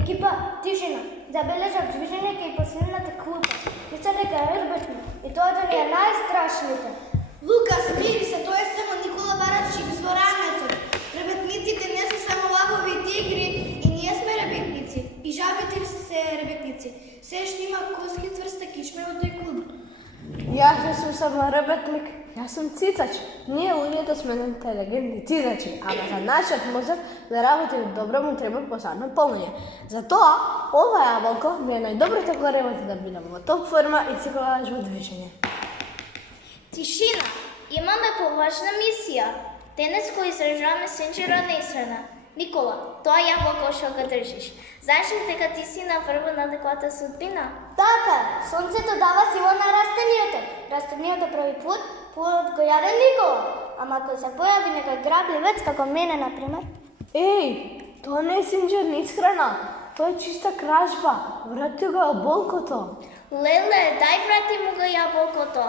Екипа, тишина. Забележав движење кај последната клупа. Мисля дека е работник и тоа да не е најстрашните. Лука, смири се, тоа е само Никола Барачик, зворанецот. Ребетниците не се само лакови и тигри, и ние сме ребетници. И жабите се ребетници. Се што има коски цврста кичме во тој клуб. Јас не сум само работник, јас сум цицач. Ние луѓето сме интелигентни цицачи, ама за нашиот мозок да работи добро му треба посебно полнење. Затоа, ова јаболко ми е најдоброто гориво за да бидам во топ форма и секогаш во движење. Тишина! Имаме поважна мисија. Денес го изражаваме сенџера на исхрана. Никола, тоа јаболко што го држиш. Знаеш ли дека ти си на врвот на неговата судбина? Така, сонцето дава сила на растенијата. Растенијата прави плод, плодот го јаде Никола. Ама ако се појави некој грабливец, како мене, например. Еј, тоа не е сенџер ни исхрана. Тоа е чиста кражба. Врати го јаболкото. Леле, дај врати му го јаболкото.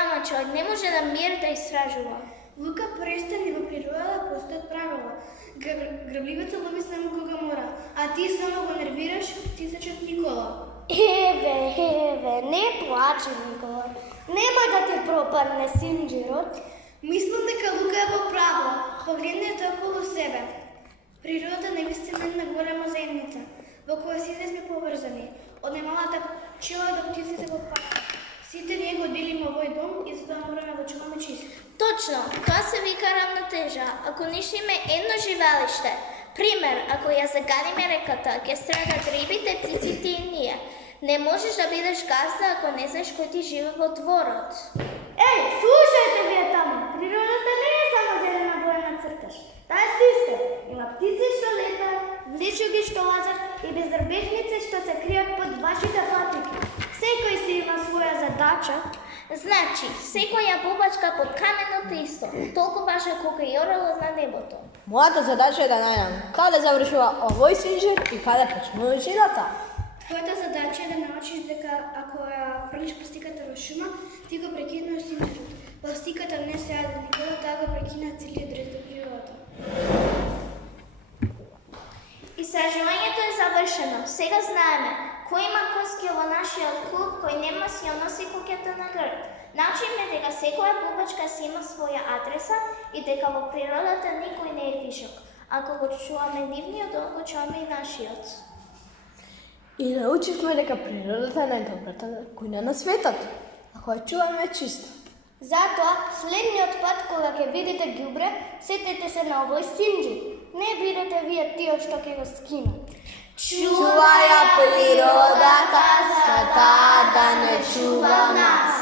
Ама човек не може да мир да истражува. Лука, престани, во природата постојат правила. Грабливецот лови само кога мора, а ти само го нервираш цицачот Никола. Еве, не плачи, Никола. Немој да ти пропадне сенџерот. Мислам дека Лука е во право. Погледнете околу себе. Природата навистина е една голема заедница, во која сите сме поврзани. Од најмалата пчела до птиците во парк. Сите ние го делиме овој дом и затоа мораме да го чуваме чист. Точно, тоа се вика равнотежа. Ако уништиме едно живеалиште, пример, ако ја загадиме реката, ќе страдат рибите, птиците и ние. Не можеш да бидеш газда ако не знаеш кој ти живе во дворот. Еј, слушајте вие таму. Природата не е само зелена боја на црташ. Таа е систем. Има птици што летаат, влечуги што лазат и бездрбешници што се кријат под вашите фабрики. Секој си има своја задача. Значи, секоја бубачка под каменот е исто, толку важна колку и орелот на небото. Мојата задача е да најдам каде завршува овој сенџер и каде почнува жилата. Твојата задача е да научиш дека ако ја фрлиш пластиката во шума, ти го прекинуваш сенџерот. Пластиката не се јаде Никола, таа го прекина целиот ред до природата. Истражувањето е завршено. Сега знаеме кој има коски во нашиот клуб, кој нема си ја носи куќата на грб. Научиме дека секоја бубачка си има своја адреса и дека во природата никој не е вишок. Ако го чуваме нивниот, го чуваме и нашиот. И научивме дека природата е најдобрата кујна на светот, ако ја чуваме чиста. Затоа, следниот пат кога ќе видите ѓубре, сетете се на овој сенџер. Не бидете вие тие што ќе го скинат. Чуваја природата, за таа да не чува нас.